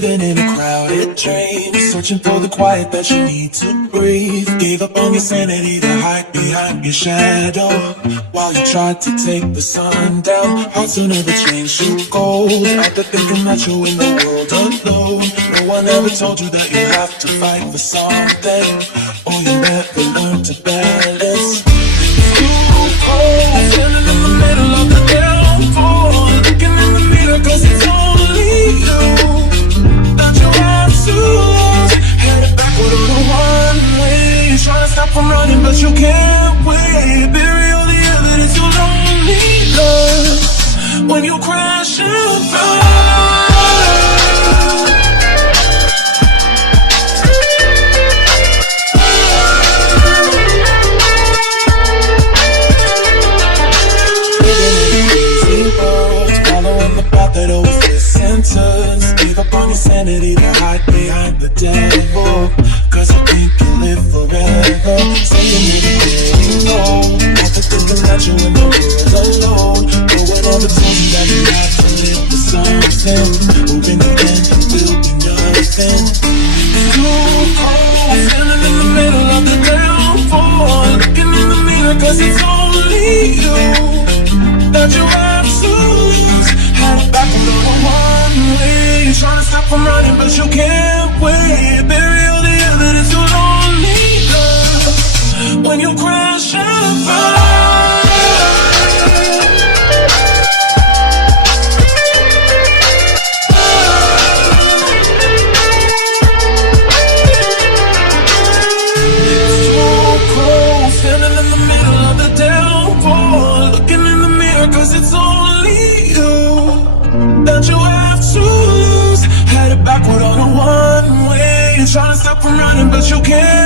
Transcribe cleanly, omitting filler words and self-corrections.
Living in a crowded dream, searching for the quiet that you need to breathe. Gave up on your sanity to hide behind your shadow, while you tried to take the sun down. Hearts will never change to gold, after thinking that you're in the world alone. No one ever told you that you have to fight for something, or you never learn to balance. Too cold, standing in the middle of the downfall, looking in the mirror 'cause it's only you that you have to lose. Headed backward on the one way, trying to stop from running but you can't wait. Bury all the evidence you lonely love when you crash and burn. That always dissenters, gave up on your sanity to hide behind the devil, 'cause I think you live forever. Saying you didn't know, after thinking that you're in the world alone. No one ever told you that you have to live for something, who in the end you will be nothing. Too cold, standing in the middle of the downfall, looking in the mirror 'cause it's only you that you have to lose. Backward on a one way, trying to stop from running but you can't wait. Bury all the evidence you lonely love when you crash and burn. It's too cold, standing in the middle of the downfall, looking in the mirror 'cause it's only you that you have to lose. Headed backward on a one way, you're trying to stop from running but you can't.